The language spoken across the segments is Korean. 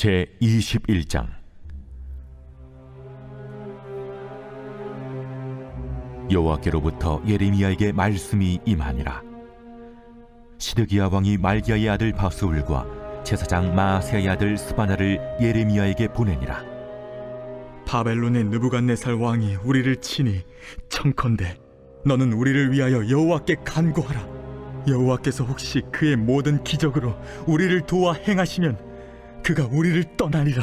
제21장. 여호와께로부터 예레미야에게 말씀이 임하니라. 시드기야 왕이 말기야의 아들 바스울과 제사장 마아세야의 아들 스바나를 예레미야에게 보내니라. 바벨론의 느부갓네살 왕이 우리를 치니 청컨대 너는 우리를 위하여 여호와께 간구하라. 여호와께서 혹시 그의 모든 기적으로 우리를 도와 행하시면 그가 우리를 떠나리라.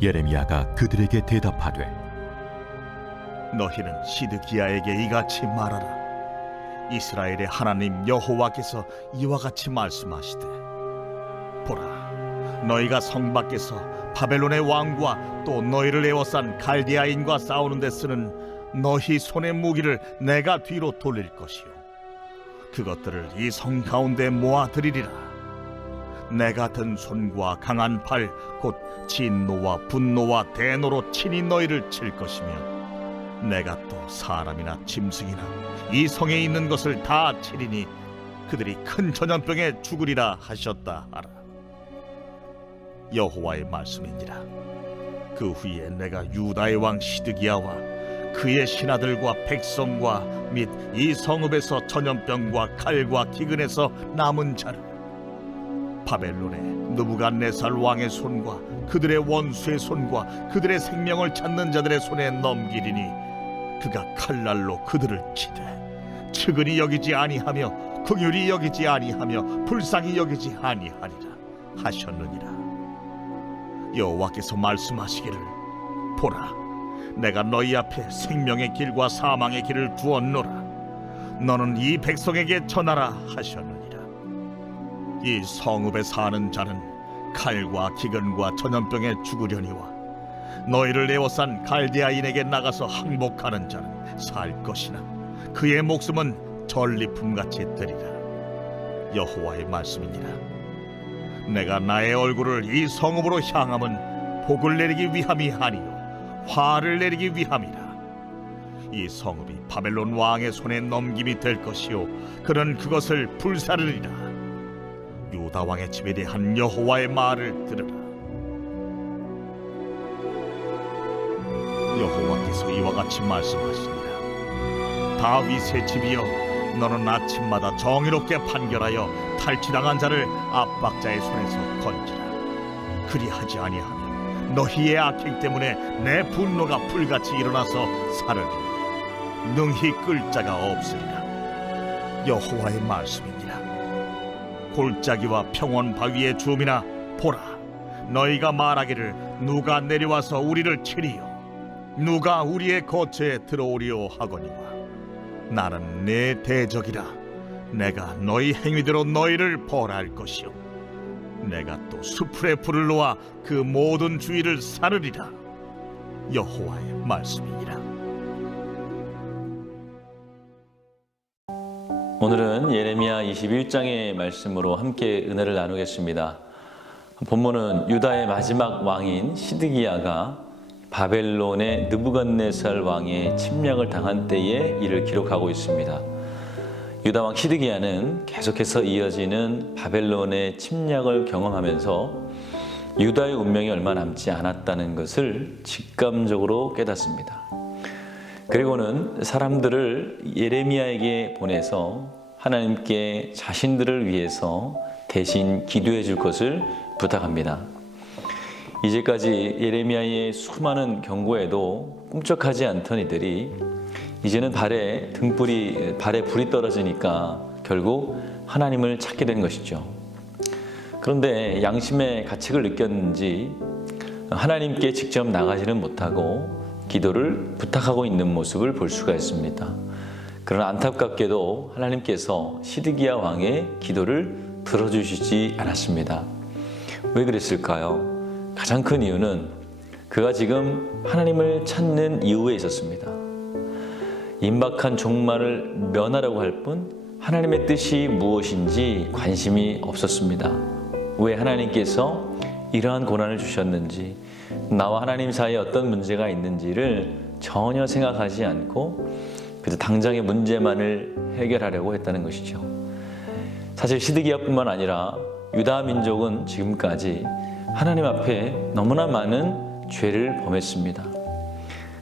예레미야가 그들에게 대답하되, 너희는 시드기야에게 이같이 말하라. 이스라엘의 하나님 여호와께서 이와 같이 말씀하시되, 보라, 너희가 성 밖에서 바벨론의 왕과 또 너희를 에워싼 갈대아인과 싸우는 데 쓰는 너희 손의 무기를 내가 뒤로 돌릴 것이요, 그것들을 이 성 가운데 모아들이리라. 내가 든 손과 강한 팔, 곧 진노와 분노와 대노로 친히 너희를 칠 것이며, 내가 또 사람이나 짐승이나 이 성에 있는 것을 다 치리니 그들이 큰 전염병에 죽으리라 하셨다 하라. 여호와의 말씀이니라. 그 후에 내가 유다의 왕 시드기야와 그의 신하들과 백성과 및 이 성읍에서 전염병과 칼과 기근에서 남은 자를 바벨론의 느부갓네살 왕의 손과 그들의 원수의 손과 그들의 생명을 찾는 자들의 손에 넘기리니 그가 칼날로 그들을 치되 측은히 여기지 아니하며 긍휼히 여기지 아니하며 불쌍히 여기지 아니하리라 하셨느니라. 여호와께서 말씀하시기를, 보라, 내가 너희 앞에 생명의 길과 사망의 길을 두었노라. 너는 이 백성에게 전하라 하셨느니라. 이 성읍에 사는 자는 칼과 기근과 전염병에 죽으려니와 너희를 에워싼 갈대아인에게 나가서 항복하는 자는 살 것이나 그의 목숨은 전리품같이 되리라. 여호와의 말씀이니라. 내가 나의 얼굴을 이 성읍으로 향함은 복을 내리기 위함이 아니요 화를 내리기 위함이라. 이 성읍이 바벨론 왕의 손에 넘김이 될 것이요 그는 그것을 불사르리라. 유다 왕의 집에 대한 여호와의 말을 들으라. 여호와께서 이와 같이 말씀하시니라. 다윗의 집이여, 너는 아침마다 정의롭게 판결하여 탈취당한 자를 압박자의 손에서 건지라. 그리하지 아니하면 너희의 악행 때문에 내 분노가 불같이 일어나서 사르리니 능히 끌 자가 없으리라. 여호와의 말씀이니라. 골짜기와 평원 바위의 주민아, 보라, 너희가 말하기를 누가 내려와서 우리를 치리요 누가 우리의 거처에 들어오리요 하거니와 나는 내 대적이라. 내가 너희 행위대로 너희를 벌할 것이요 내가 또 수풀에 불을 놓아 그 모든 주위를 사르리라. 여호와의 말씀이니라. 오늘은 예레미야 21장의 말씀으로 함께 은혜를 나누겠습니다. 본문은 유다의 마지막 왕인 시드기야가 바벨론의 느부갓네살 왕의 침략을 당한 때의 일을 기록하고 있습니다. 유다 왕 시드기야는 계속해서 이어지는 바벨론의 침략을 경험하면서 유다의 운명이 얼마 남지 않았다는 것을 직감적으로 깨닫습니다. 그리고는 사람들을 예레미야에게 보내서 하나님께 자신들을 위해서 대신 기도해 줄 것을 부탁합니다. 이제까지 예레미야의 수많은 경고에도 꿈쩍하지 않던 이들이 이제는 발에 불이 떨어지니까 결국 하나님을 찾게 된 것이죠. 그런데 양심의 가책을 느꼈는지 하나님께 직접 나가지는 못하고 기도를 부탁하고 있는 모습을 볼 수가 있습니다. 그러나 안타깝게도 하나님께서 시드기야 왕의 기도를 들어주시지 않았습니다. 왜 그랬을까요? 가장 큰 이유는 그가 지금 하나님을 찾는 이유에 있었습니다. 임박한 종말을 면하려고 할 뿐 하나님의 뜻이 무엇인지 관심이 없었습니다. 왜 하나님께서 이러한 고난을 주셨는지, 나와 하나님 사이에 어떤 문제가 있는지를 전혀 생각하지 않고 그저 당장의 문제만을 해결하려고 했다는 것이죠. 사실 시드기야뿐만 아니라 유다 민족은 지금까지 하나님 앞에 너무나 많은 죄를 범했습니다.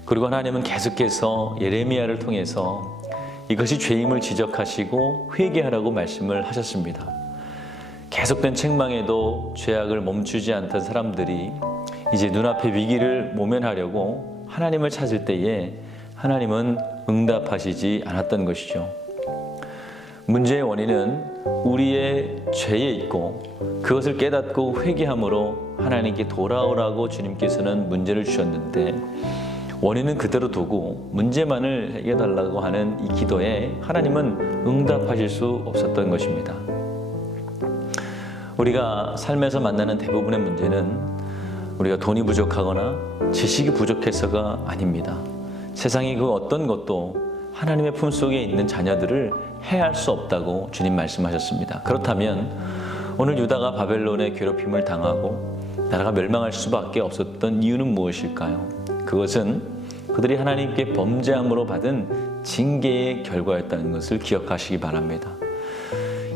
그리고 하나님은 계속해서 예레미야를 통해서 이것이 죄임을 지적하시고 회개하라고 말씀을 하셨습니다. 계속된 책망에도 죄악을 멈추지 않던 사람들이 이제 눈앞의 위기를 모면하려고 하나님을 찾을 때에 하나님은 응답하시지 않았던 것이죠. 문제의 원인은 우리의 죄에 있고 그것을 깨닫고 회개함으로 하나님께 돌아오라고 주님께서는 문제를 주셨는데 원인은 그대로 두고 문제만을 해결달라고 하는 이 기도에 하나님은 응답하실 수 없었던 것입니다. 우리가 삶에서 만나는 대부분의 문제는 우리가 돈이 부족하거나 지식이 부족해서가 아닙니다. 세상의 그 어떤 것도 하나님의 품속에 있는 자녀들을 해할 수 없다고 주님 말씀하셨습니다. 그렇다면 오늘 유다가 바벨론의 괴롭힘을 당하고 나라가 멸망할 수밖에 없었던 이유는 무엇일까요? 그것은 그들이 하나님께 범죄함으로 받은 징계의 결과였다는 것을 기억하시기 바랍니다.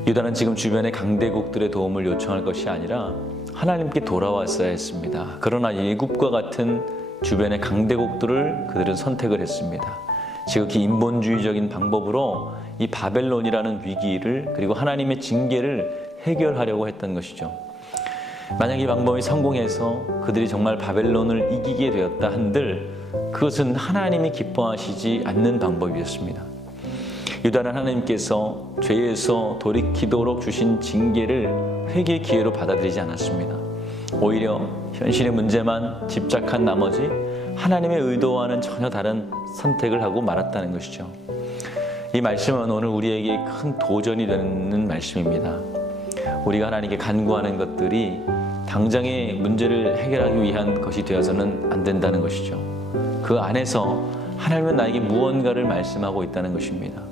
유다는 지금 주변의 강대국들의 도움을 요청할 것이 아니라 하나님께 돌아왔어야 했습니다. 그러나 예굽과 같은 주변의 강대국들을 그들은 선택을 했습니다. 지극히 인본주의적인 방법으로 이 바벨론이라는 위기를 그리고 하나님의 징계를 해결하려고 했던 것이죠. 만약 이 방법이 성공해서 그들이 정말 바벨론을 이기게 되었다 한들 그것은 하나님이 기뻐하시지 않는 방법이었습니다. 유다는 하나님께서 죄에서 돌이키도록 주신 징계를 회개의 기회로 받아들이지 않았습니다. 오히려 현실의 문제만 집착한 나머지 하나님의 의도와는 전혀 다른 선택을 하고 말았다는 것이죠. 이 말씀은 오늘 우리에게 큰 도전이 되는 말씀입니다. 우리가 하나님께 간구하는 것들이 당장의 문제를 해결하기 위한 것이 되어서는 안 된다는 것이죠. 그 안에서 하나님은 나에게 무언가를 말씀하고 있다는 것입니다.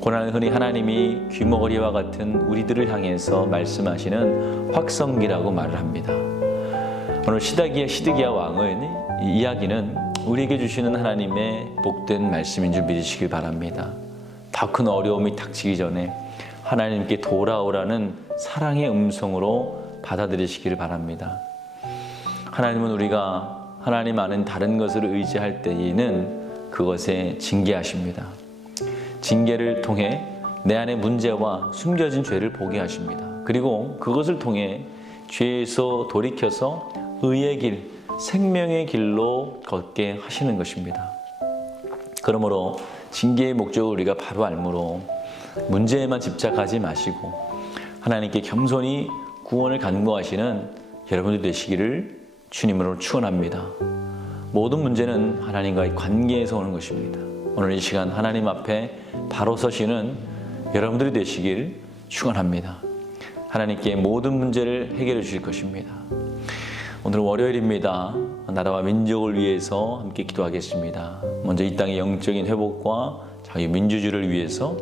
고난은 흔히 하나님이 귀머거리와 같은 우리들을 향해서 말씀하시는 확성기라고 말을 합니다. 오늘 시드기야 왕의 이 이야기는 우리에게 주시는 하나님의 복된 말씀인 줄 믿으시길 바랍니다. 더 큰 어려움이 닥치기 전에 하나님께 돌아오라는 사랑의 음성으로 받아들이시기를 바랍니다. 하나님은 우리가 하나님 아는 다른 것을 의지할 때에는 그것에 징계하십니다. 징계를 통해 내 안의 문제와 숨겨진 죄를 보게 하십니다. 그리고 그것을 통해 죄에서 돌이켜서 의의 길, 생명의 길로 걷게 하시는 것입니다. 그러므로 징계의 목적을 우리가 바로 알므로 문제에만 집착하지 마시고 하나님께 겸손히 구원을 간구하시는 여러분들 되시기를 주님으로 축원합니다. 모든 문제는 하나님과의 관계에서 오는 것입니다. 오늘 이 시간 하나님 앞에 바로 서시는 여러분들이 되시길 축원합니다. 하나님께 모든 문제를 해결해 주실 것입니다. 오늘 월요일입니다. 나라와 민족을 위해서 함께 기도하겠습니다. 먼저 이 땅의 영적인 회복과 자유민주주의를 위해서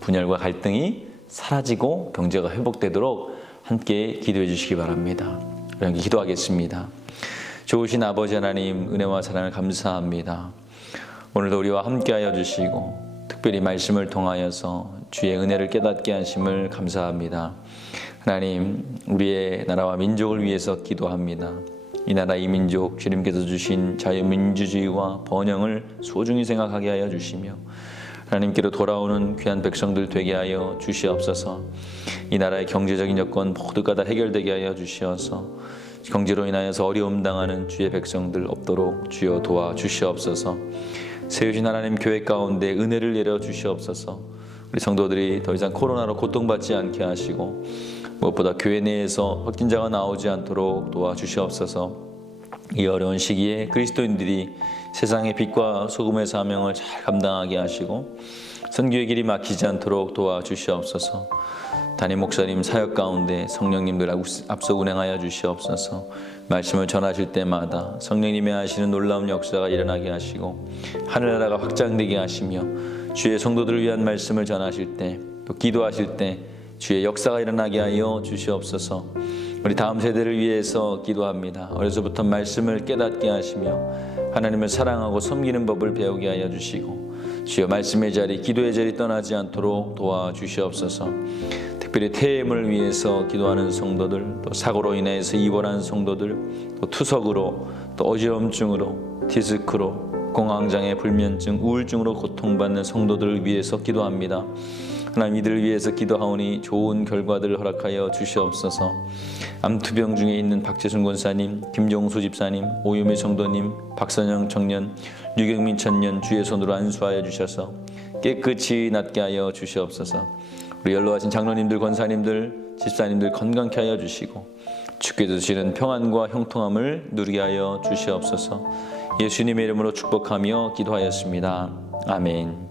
분열과 갈등이 사라지고 경제가 회복되도록 함께 기도해 주시기 바랍니다. 우리 함께 기도하겠습니다. 좋으신 아버지 하나님, 은혜와 사랑을 감사합니다. 오늘도 우리와 함께하여 주시고 특별히 말씀을 통하여서 주의 은혜를 깨닫게 하심을 감사합니다. 하나님, 우리의 나라와 민족을 위해서 기도합니다. 이 나라 이 민족 주님께서 주신 자유민주주의와 번영을 소중히 생각하게 하여 주시며 하나님께로 돌아오는 귀한 백성들 되게 하여 주시옵소서. 이 나라의 경제적인 여건 모두가 다 해결되게 하여 주시어서 경제로 인하여서 어려움 당하는 주의 백성들 없도록 주여 도와주시옵소서. 세우신 하나님 교회 가운데 은혜를 내려 주시옵소서. 우리 성도들이 더 이상 코로나로 고통받지 않게 하시고 무엇보다 교회 내에서 확진자가 나오지 않도록 도와주시옵소서. 이 어려운 시기에 그리스도인들이 세상의 빛과 소금의 사명을 잘 감당하게 하시고 선교의 길이 막히지 않도록 도와주시옵소서. 담임 목사님 사역 가운데 성령님들 앞서 운행하여 주시옵소서. 말씀을 전하실 때마다 성령님의 하시는 놀라운 역사가 일어나게 하시고 하늘나라가 확장되게 하시며 주의 성도들을 위한 말씀을 전하실 때 또 기도하실 때 주의 역사가 일어나게 하여 주시옵소서. 우리 다음 세대를 위해서 기도합니다. 어려서부터 말씀을 깨닫게 하시며 하나님을 사랑하고 섬기는 법을 배우게 하여 주시고 주여 말씀의 자리, 기도의 자리 떠나지 않도록 도와주시옵소서. 특별히 특별히 폐렴을 위해서 기도하는 성도들, 또 사고로 인해서 입원한 성도들, 또 투석으로, 또 어지럼증으로, 디스크로, 공황장애, 불면증, 우울증으로 고통받는 성도들을 위해서 기도합니다. 하나님, 이들을 위해서 기도하오니 좋은 결과들을 허락하여 주시옵소서. 암투병 중에 있는 박재순 권사님, 김종수 집사님, 오유미 성도님, 박선영 청년, 류경민 청년 주의 손으로 안수하여 주셔서 깨끗이 낫게 하여 주시옵소서. 우리 연로하신 장로님들, 권사님들, 집사님들 건강케 하여 주시고 주께서 주시는 평안과 형통함을 누리게 하여 주시옵소서. 예수님의 이름으로 축복하며 기도하였습니다. 아멘.